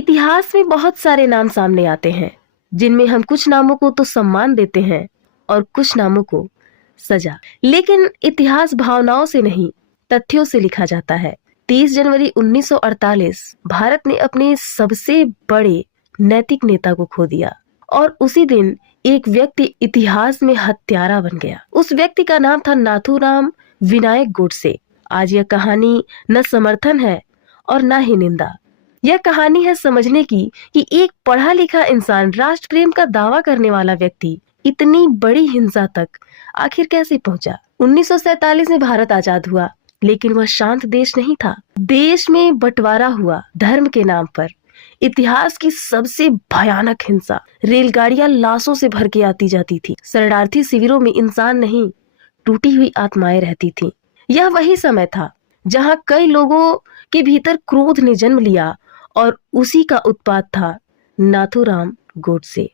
इतिहास में बहुत सारे नाम सामने आते हैं, जिनमें हम कुछ नामों को तो सम्मान देते हैं और कुछ नामों को सजा। लेकिन इतिहास भावनाओं से नहीं, तथ्यों से लिखा जाता है। 30 जनवरी 1948 भारत ने अपने सबसे बड़े नैतिक नेता को खो दिया और उसी दिन एक व्यक्ति इतिहास में हत्यारा बन गया। उस व्यक्ति का नाम था नाथूराम विनायक गोडसे। आज यह कहानी न समर्थन है और न ही निंदा। यह कहानी है समझने की कि एक पढ़ा लिखा इंसान, राष्ट्र प्रेम का दावा करने वाला व्यक्ति इतनी बड़ी हिंसा तक आखिर कैसे पहुंचा। 1947 में भारत आजाद हुआ, लेकिन वह शांत देश नहीं था। देश में बंटवारा हुआ धर्म के नाम पर। इतिहास की सबसे भयानक हिंसा। रेलगाड़ियां लाशों से भर के आती जाती थी। शरणार्थी शिविरों में इंसान नहीं, टूटी हुई आत्माएं रहती थीं। यह वही समय था जहां कई लोगों के भीतर क्रोध ने जन्म लिया और उसी का उत्पाद था नाथूराम गोडसे।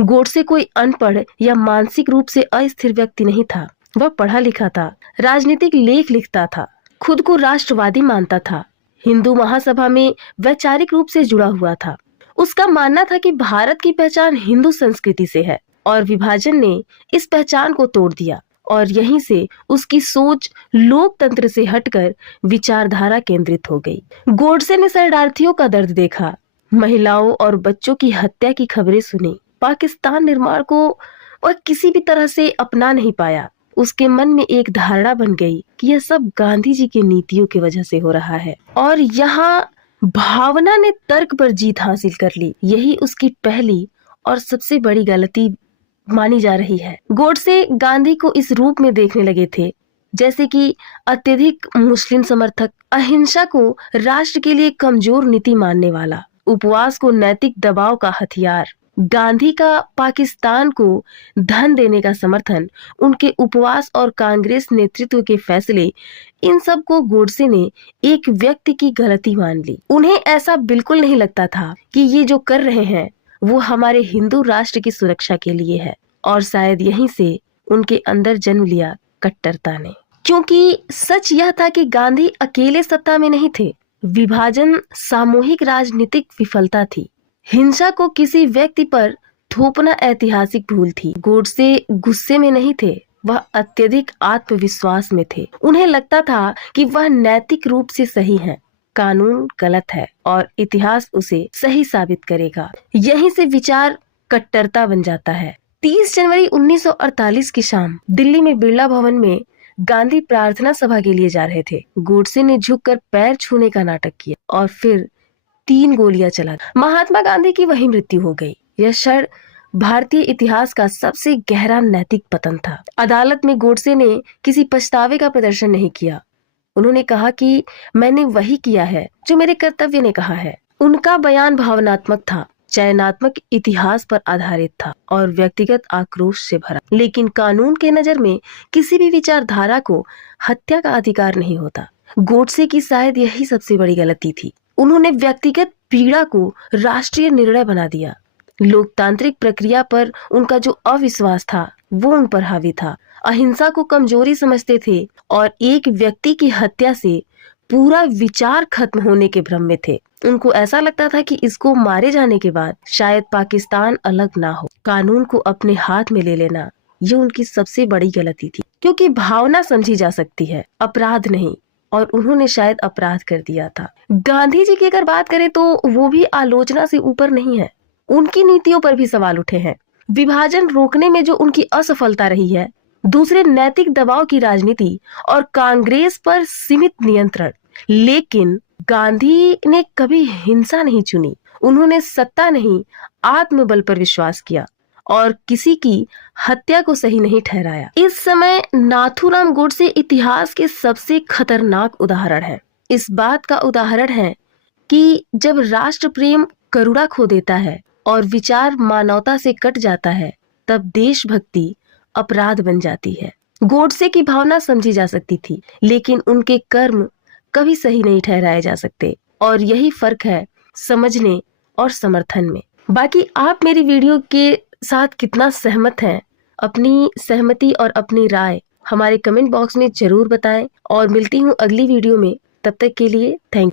गोडसे कोई अनपढ़ या मानसिक रूप से अस्थिर व्यक्ति नहीं था। वह पढ़ा लिखा था, राजनीतिक लेख लिखता था, खुद को राष्ट्रवादी मानता था, हिंदू महासभा में वैचारिक रूप से जुड़ा हुआ था। उसका मानना था कि भारत की पहचान हिंदू संस्कृति से है और विभाजन ने इस पहचान को तोड़ दिया और यहीं से उसकी सोच लोकतंत्र से हटकर विचारधारा केंद्रित हो गई। गोडसे ने शरणार्थियों का दर्द देखा, महिलाओं और बच्चों की हत्या की खबरें सुनी। पाकिस्तान निर्माण को वह किसी भी तरह से अपना नहीं पाया। उसके मन में एक धारणा बन गई कि यह सब गांधी जी की नीतियों की वजह से हो रहा है और यहाँ भावना ने तर्क पर जीत हासिल कर ली। यही उसकी पहली और सबसे बड़ी गलती मानी जा रही है। गोडसे गांधी को इस रूप में देखने लगे थे जैसे कि अत्यधिक मुस्लिम समर्थक, अहिंसा को राष्ट्र के लिए कमजोर नीति मानने वाला, उपवास को नैतिक दबाव का हथियार। गांधी का पाकिस्तान को धन देने का समर्थन, उनके उपवास और कांग्रेस नेतृत्व के फैसले, इन सब को गोडसे ने एक व्यक्ति की गलती मान ली। उन्हें ऐसा बिल्कुल नहीं लगता था कि ये जो कर रहे हैं वो हमारे हिंदू राष्ट्र की सुरक्षा के लिए है और शायद यहीं से उनके अंदर जन्म लिया कट्टरता ने। क्योंकि सच यह था कि गांधी अकेले सत्ता में नहीं थे। विभाजन सामूहिक राजनीतिक विफलता थी। हिंसा को किसी व्यक्ति पर थोपना ऐतिहासिक भूल थी। गोडसे गुस्से में नहीं थे, वह अत्यधिक आत्मविश्वास में थे। उन्हें लगता था कि वह नैतिक रूप से सही है, कानून गलत है और इतिहास उसे सही साबित करेगा। यहीं से विचार कट्टरता बन जाता है। 30 जनवरी 1948 की शाम दिल्ली में बिरला भवन में गांधी प्रार्थना सभा के लिए जा रहे थे। गोडसे ने झुककर पैर छूने का नाटक किया और फिर 3 गोलियां चला। महात्मा गांधी की वही मृत्यु हो गई। यह क्षण भारतीय इतिहास का सबसे गहरा नैतिक पतन था। अदालत में गोडसे ने किसी पछतावे का प्रदर्शन नहीं किया। उन्होंने कहा कि मैंने वही किया है जो मेरे कर्तव्य ने कहा है। उनका बयान भावनात्मक था, चयनात्मक इतिहास पर आधारित था और व्यक्तिगत आक्रोश से भरा। लेकिन कानून के नजर में किसी भी विचारधारा को हत्या का अधिकार नहीं होता। गोडसे की शायद यही सबसे बड़ी गलती थी। उन्होंने व्यक्तिगत पीड़ा को राष्ट्रीय निर्णय बना दिया। लोकतांत्रिक प्रक्रिया पर उनका जो अविश्वास था वो उन पर हावी था। अहिंसा को कमजोरी समझते थे और एक व्यक्ति की हत्या से पूरा विचार खत्म होने के भ्रम में थे। उनको ऐसा लगता था कि इसको मारे जाने के बाद शायद पाकिस्तान अलग ना हो। कानून को अपने हाथ में ले लेना ये उनकी सबसे बड़ी गलती थी, क्योंकि भावना समझी जा सकती है, अपराध नहीं, और उन्होंने शायद अपराध कर दिया था। गांधी जी की अगर बात करें तो वो भी आलोचना से ऊपर नहीं है। उनकी नीतियों पर भी सवाल उठे हैं। विभाजन रोकने में जो उनकी असफलता रही है, दूसरे नैतिक दबाव की राजनीति और कांग्रेस पर सीमित नियंत्रण। लेकिन गांधी ने कभी हिंसा नहीं चुनी। उन्होंने सत्ता नहीं, आत्मबल पर विश्वास किया और किसी की हत्या को सही नहीं ठहराया। इस समय नाथूराम गोडसे इतिहास के सबसे खतरनाक उदाहरण है। इस बात का उदाहरण है कि जब राष्ट्र प्रेम करुणा खो देता है और विचार मानवता से कट जाता है, तब देशभक्ति अपराध बन जाती है। गोडसे की भावना समझी जा सकती थी, लेकिन उनके कर्म कभी सही नहीं ठहराए जा सकते और यही फर्क है समझने और समर्थन में। बाकी आप मेरी वीडियो के साथ कितना सहमत हैं, अपनी सहमति और अपनी राय हमारे कमेंट बॉक्स में जरूर बताएं और मिलती हूँ अगली वीडियो में। तब तक के लिए थैंक यू।